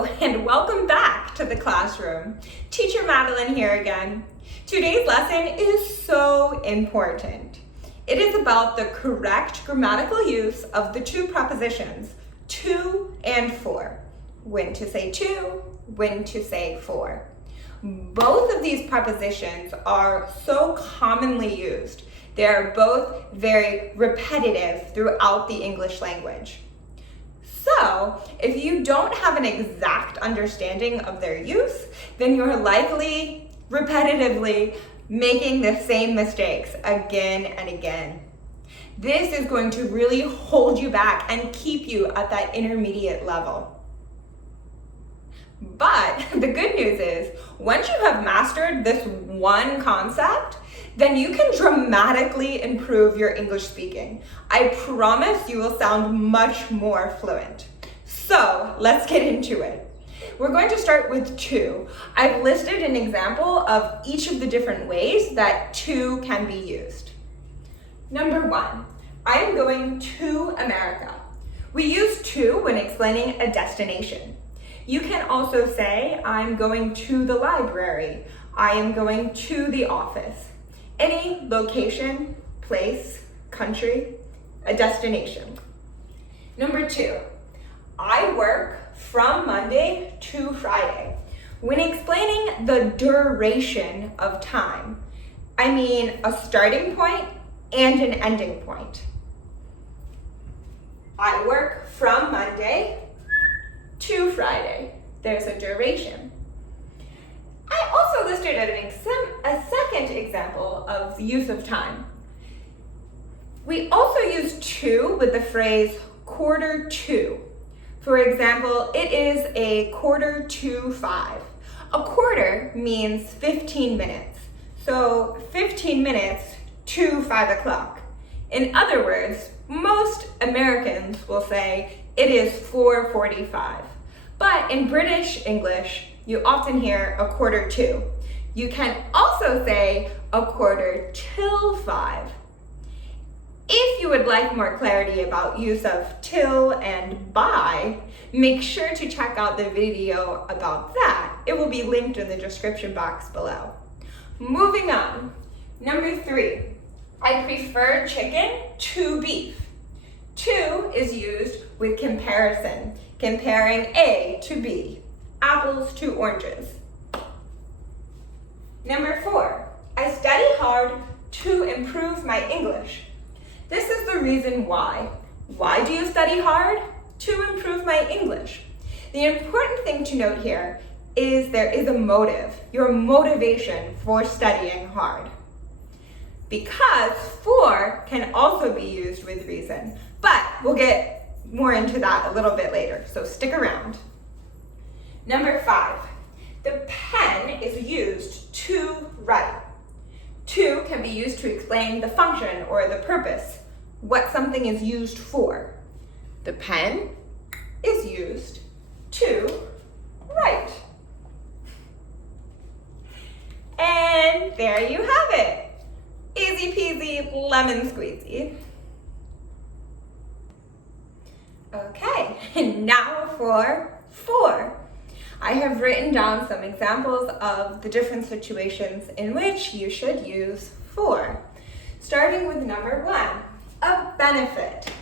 Hello, and welcome back to the classroom. Teacher Madeline here again. Today's lesson is so important. It is about the correct grammatical use of the two prepositions, to and for. When to say to, when to say for. Both of these prepositions are so commonly used. They are both very repetitive throughout the English language. So, if you don't have an exact understanding of their use, then you're likely repetitively making the same mistakes again and again. This is going to really hold you back and keep you at that intermediate level. But the good news is, once you have mastered this one concept, then you can dramatically improve your English speaking. I promise you will sound much more fluent. So let's get into it. We're going to start with to. I've listed an example of each of the different ways that to can be used. Number one, I'm going to America. We use to when explaining a destination. You can also say, I'm going to the library. I am going to the office. Any location, place, country, a destination. Number two, I work from Monday to Friday. When explaining the duration of time, I mean a starting point and an ending point. I work from Monday to Friday. There's a duration. I also listed a second example of the use of time. We also use to with the phrase quarter to. For example, it is a 4:45. A quarter means 15 minutes. So 15 minutes to 5 o'clock. In other words, most Americans will say it is 4:45. But in British English, you often hear a 4:45. You can also say a 4:45. If you would like more clarity about use of till and by, make sure to check out the video about that. It will be linked in the description box below. Moving on. Number three, I prefer chicken to beef. To is used with comparison, comparing A to B, apples to oranges. Number four, I study hard to improve my English. This is the reason why. Why do you study hard? To improve my English. The important thing to note here is there is a motive, your motivation for studying hard. Because for can also be used with reason, but we'll get more into that a little bit later, so stick around. Number five, the pen is used to write. To can be used to explain the function or the purpose, what something is used for. The pen is used to write. And there you have it. Easy peasy, lemon squeezy. Okay, now for I have written down some examples of the different situations in which you should use for. Starting with number one, a benefit.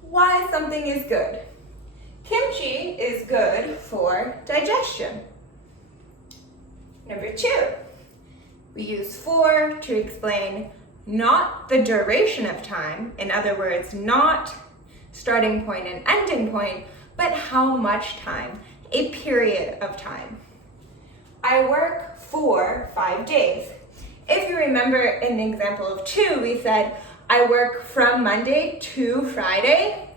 Why something is good. Kimchi is good for digestion. Number two, we use for to explain not the duration of time, in other words, not starting point and ending point, but how much time, a period of time. I work for 5 days. If you remember in the example of to, we said, I work from Monday to Friday.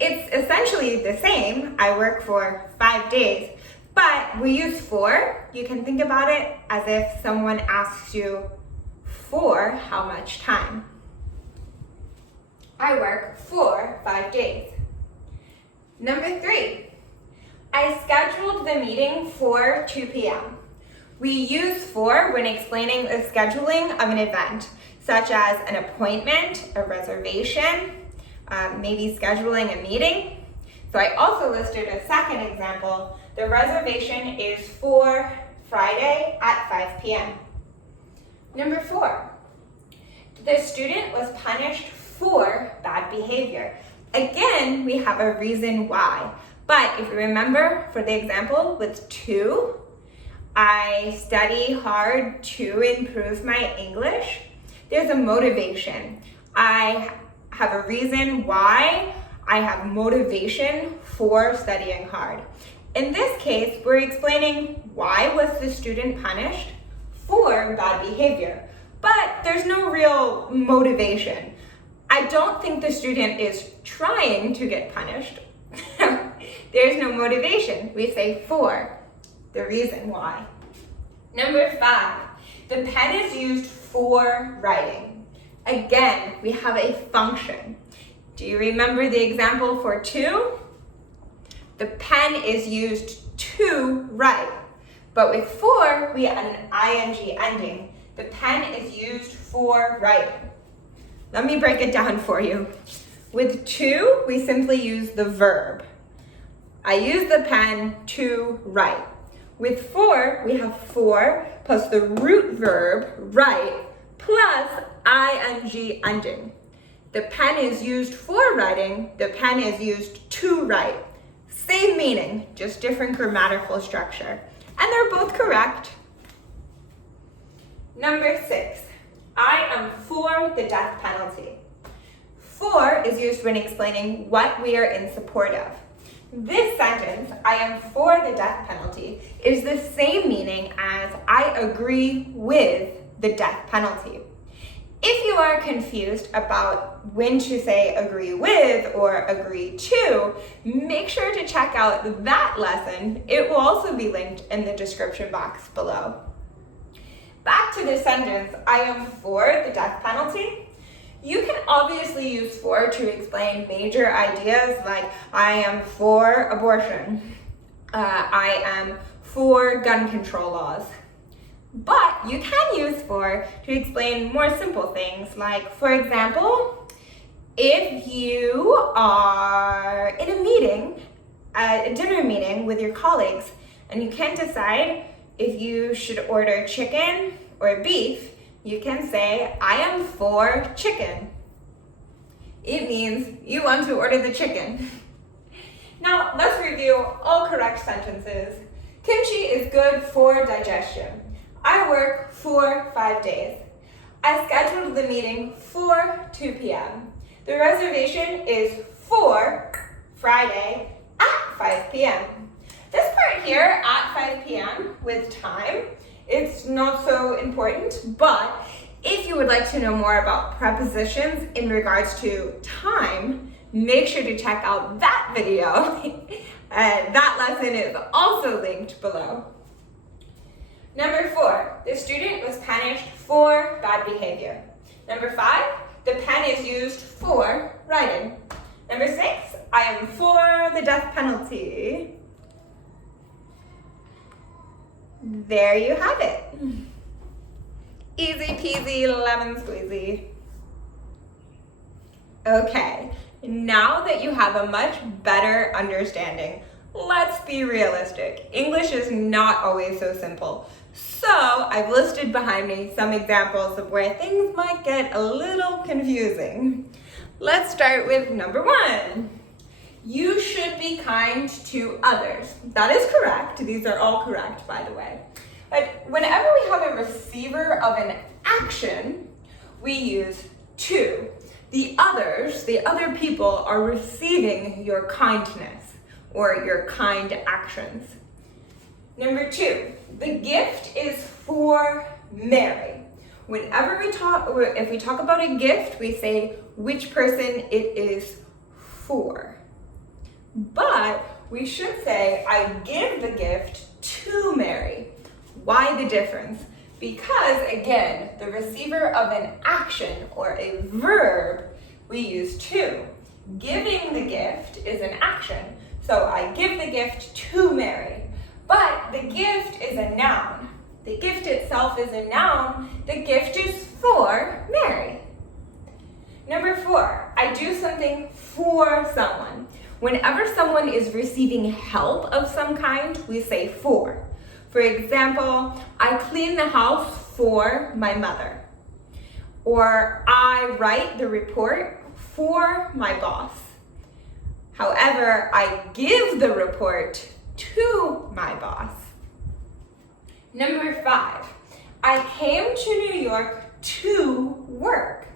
It's essentially the same. I work for 5 days, but we use for. You can think about it as if someone asks you for how much time. I work for 5 days. Number three, I scheduled the meeting for 2 p.m. We use for when explaining the scheduling of an event, such as an appointment, a reservation, maybe scheduling a meeting. So I also listed a second example. The reservation is for Friday at 5 p.m. Number 4, the student was punished for bad behavior. Again, we have a reason why. But if you remember, for the example with 2, I study hard to improve my English. There's a motivation. I have a reason why I have motivation for studying hard. In this case, we're explaining why was the student punished for bad behavior. But there's no real motivation. I don't think the student is trying to get punished. There's no motivation. We say for, the reason why. Number 5, the pen is used for writing. Again, we have a function. Do you remember the example for 2? The pen is used to write. But with 4, we add an ing ending. The pen is used for writing. Let me break it down for you. With 2, we simply use the verb. I use the pen to write. With 4, we have for plus the root verb, write, plus ing ending. The pen is used for writing, the pen is used to write. Same meaning, just different grammatical structure. And they're both correct. Number 6, I am for the death penalty. For is used when explaining what we are in support of. This sentence, I am for the death penalty, is the same meaning as I agree with the death penalty. If you are confused about when to say agree with or agree to, make sure to check out that lesson. It will also be linked in the description box below. Back to the sentence, I am for the death penalty. You can obviously use for to explain major ideas like I am for abortion, I am for gun control laws. But you can use for to explain more simple things like, for example, if you are in a meeting, a dinner meeting with your colleagues, and you can't decide if you should order chicken or beef, you can say, I am for chicken. It means you want to order the chicken. Now, let's review all correct sentences. Kimchi is good for digestion. I work for 5 days. I scheduled the meeting for 2 p.m. The reservation is for Friday at 5 p.m. This part here, at 5 p.m. with time, it's not so important, but if you would like to know more about prepositions in regards to time, make sure to check out that video. That lesson is also linked below. Number 4, the student was punished for bad behavior. Number 5, the pen is used for writing. Number 6, I am for the death penalty. There you have it. Easy peasy lemon squeezy. Okay, now that you have a much better understanding, let's be realistic. English is not always so simple. So I've listed behind me some examples of where things might get a little confusing. Let's start with number 1. You should be kind to others. That is correct. These are all correct, by the way. But whenever we have a receiver of an action, we use to. The others, the other people, are receiving your kindness or your kind actions. Number 2, the gift is for Mary. Whenever if we talk about a gift, we say which person it is for. But we should say, I give the gift to Mary. Why the difference? Because, again, the receiver of an action or a verb, we use to. Giving the gift is an action. So I give the gift to Mary. But the gift is a noun. The gift itself is a noun. The gift is for Mary. Number 4, I do something for someone. Whenever someone is receiving help of some kind, we say for. For example, I clean the house for my mother. Or I write the report for my boss. However, I give the report to my boss. Number 5, I came to New York to work.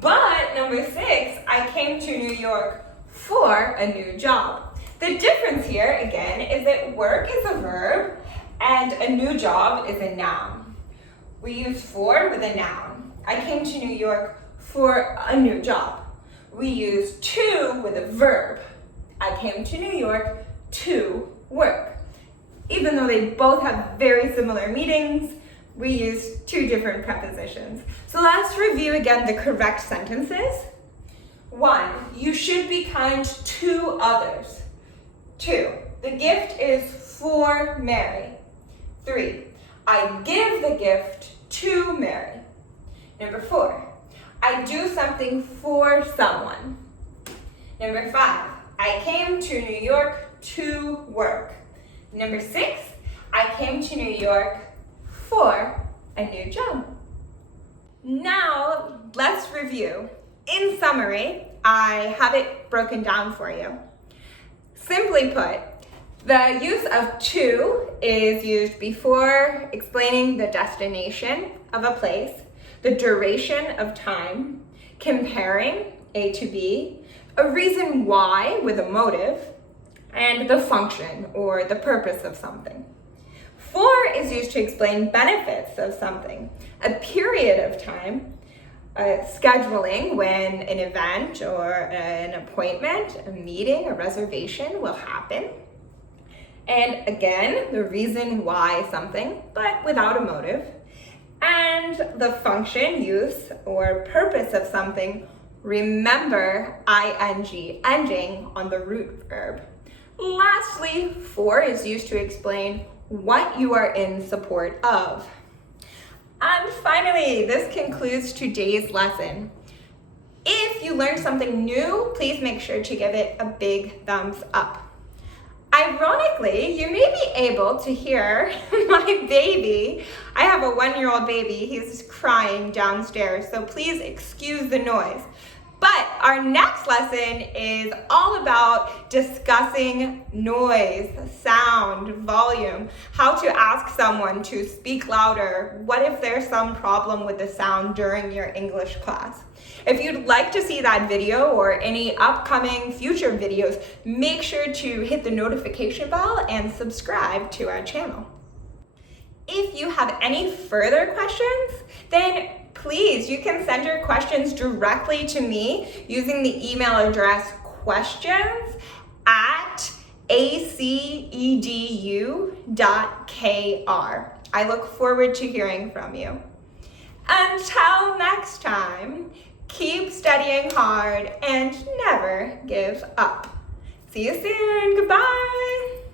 But number 6, I came to New York for a new job. The difference here, again, is that work is a verb and a new job is a noun. We use for with a noun. I came to New York for a new job. We use to with a verb. I came to New York to work. Even though they both have very similar meanings, we use 2 different prepositions. So let's review again the correct sentences. 1, you should be kind to others. 2, the gift is for Mary. 3, I give the gift to Mary. Number 4, I do something for someone. Number 5, I came to New York to work. Number 6, I came to New York for a new job. Now, let's review. In summary, I have it broken down for you. Simply put, the use of to is used before explaining the destination of a place, the duration of time, comparing A to B, a reason why with a motive, and the function or the purpose of something. For is used to explain benefits of something, a period of time, scheduling when an event or an appointment, a meeting, a reservation will happen. And again, the reason why something, but without a motive. And the function, use, or purpose of something, remember ing ending on the root verb. Lastly, for is used to explain what you are in support of. And finally, this concludes today's lesson. If you learned something new, please make sure to give it a big thumbs up. Ironically, you may be able to hear my baby. I have a 1-year-old baby. He's crying downstairs, so please excuse the noise. But our next lesson is all about discussing noise, sound, volume, how to ask someone to speak louder. What if there's some problem with the sound during your English class? If you'd like to see that video or any upcoming future videos, make sure to hit the notification bell and subscribe to our channel. If you have any further questions, then please, you can send your questions directly to me using the email address questions@acedu.kr. I look forward to hearing from you. Until next time, keep studying hard and never give up. See you soon. Goodbye.